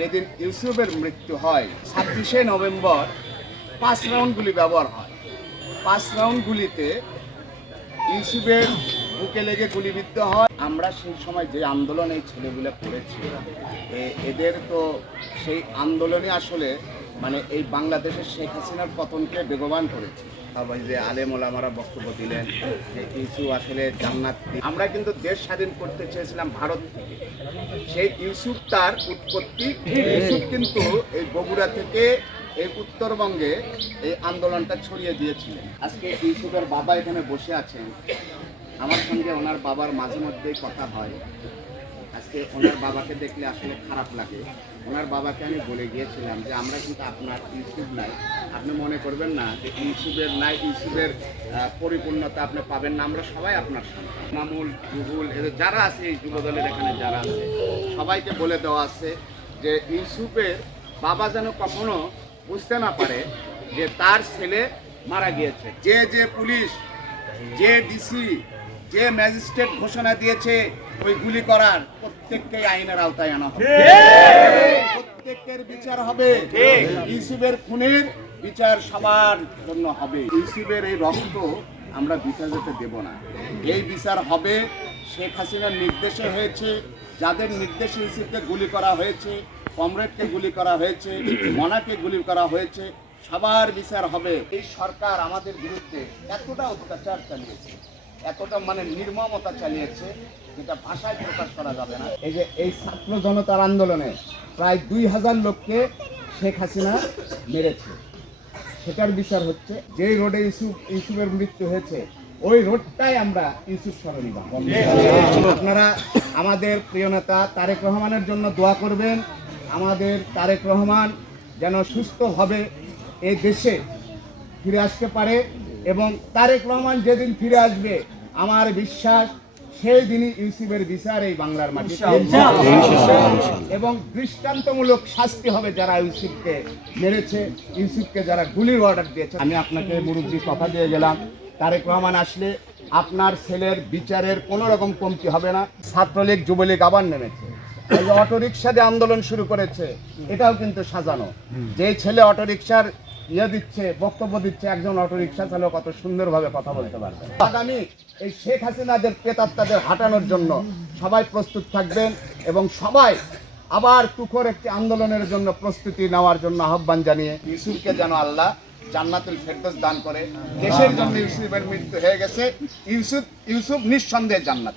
যেদিন ইউসুফের মৃত্যু হয়, ছাব্বিশে নভেম্বর পাঁচ রাউন্ডগুলি ব্যবহার হয়। পাঁচ রাউন্ডগুলিতে ইউসুফের বুকে লেগে গুলিবিদ্ধ হয়। আমরা সেই সময় যে আন্দোলনে এই ছেলেগুলো করেছি এদের তো সেই আন্দোলনে আসলে মানে এই বাংলাদেশের শেখ হাসিনার পতনকে বেগবান করেছে। আবার যে আলেম ওলামারা বক্তব্য দিলেন যে ইউসুফ আসলে জান্নাত আমরা কিন্তু দেশ স্বাধীন করতে চেয়েছিলাম ভারত থেকে। সেই ইউসুফ তার উৎপত্তি ইউসুফ কিন্তু এই বগুড়া থেকে এই উত্তরবঙ্গে এই আন্দোলনটা ছড়িয়ে দিয়েছিলেন। আজকে ইউসুফের বাবা এখানে বসে আছেন। আমার সঙ্গে ওনার বাবার মাঝে মধ্যেই কথা হয়। আজকে ওনার বাবাকে দেখলে আসলে খারাপ লাগে। ওনার বাবাকে আমি বলে গিয়েছিলাম যে আমরা কিন্তু আপনার ইউসুফ নাই। আপনি মনে করবেন না যে ইউসুফের নাই আহ, পরিপূর্ণতা আপনি পাবেন না। আমরা সবাই আপনার মামুল জুবুল এদের যারা আছে এই যুবদলের এখানে যারা আছে সবাইকে বলে দেওয়া আছে যে ইউসুফের বাবা যেন কখনো বুঝতে না পারে যে তার ছেলে মারা গিয়েছে। যে যে পুলিশ যে ডিসি যে ম্যাজিস্ট্রেট ঘোষণা দিয়েছে ওই গুলি করার প্রত্যেককে আইনের আওতায় আনা হবে। প্রত্যেকের বিচার হবে। ইউসুফের খুনের বিচার সবার জন্য হবে। ইউসুফের এই রক্ত আমরা বিচার যেতে দেব না। এই বিচার হবে শেখ হাসিনার নির্দেশে হয়েছে। যাদের নির্দেশে ইউসুফকে গুলি করা হয়েছে কমরেডকে গুলি করা হয়েছে মনাকে গুলি করা হয়েছে সবার বিচার হবে। এই সরকার আমাদের বিরুদ্ধে এতটা অত্যাচার চালিয়েছে। এতটা মানে নির্মমতা চালিয়েছে যেটা ভাষায় প্রকাশ করা যাবে না। এই যে এই ছাত্র জনতার আন্দোলনে প্রায় দুই হাজার লোককে শেখ হাসিনা মেরেছে। সেটার বিচার হচ্ছে যে রোডে ইউসুফ ইউসুফের মৃত্যু হয়েছে ওই রোডটাই আমরা ইউসুফ সরণি আপনারা আমাদের প্রিয় নেতা তারেক রহমানের জন্য দোয়া করবেন আমাদের তারেক রহমান যেন সুস্থভাবে এই দেশে ফিরে আসতে পারে। এবং তারেক রহমান যেদিন ফিরে আসবে আমার বিশ্বাস সেই দিনই ইউসুফের বিচার এই বাংলার মাটিতে এবং দৃষ্টান্তমূলক শাস্তি হবে যারা ইউসুফকে মেরেছে ইউসুফকে যারা গুলির অর্ডার দিয়েছে। আমি আপনাকে মুরব্বী কথা দিয়ে গেলাম তারেক রহমান আসলে আপনার ছেলের বিচারের কোনো রকম কমতি হবে না। ছাত্রলীগ যুবলীগ আবার নেমেছে। অটোরিকশা যে আন্দোলন শুরু করেছে এটাও কিন্তু সাজানো। যে ছেলে অটোরিকশার ইয়ে দিচ্ছে, বক্তব্য দিচ্ছে, একজন অটোরিকশা চালক কত সুন্দরভাবে কথা বলতে পারবে আগামী এই শেখ হাসিনাদের প্রেতাত্মাদের হাঁটানোর জন্য সবাই প্রস্তুত থাকবেন এবং সবাই আবার তুখর একটি আন্দোলনের জন্য প্রস্তুতি নেওয়ার জন্য আহ্বান জানিয়ে ইউসুফকে যেন আল্লাহ জান্নাতুল ফেরদৌস দান করে। দেশের জন্য ইউসুফের মৃত্যু হয়ে গেছে। ইউসুফ ইউসুফ নিঃসন্দেহে জান্নাত।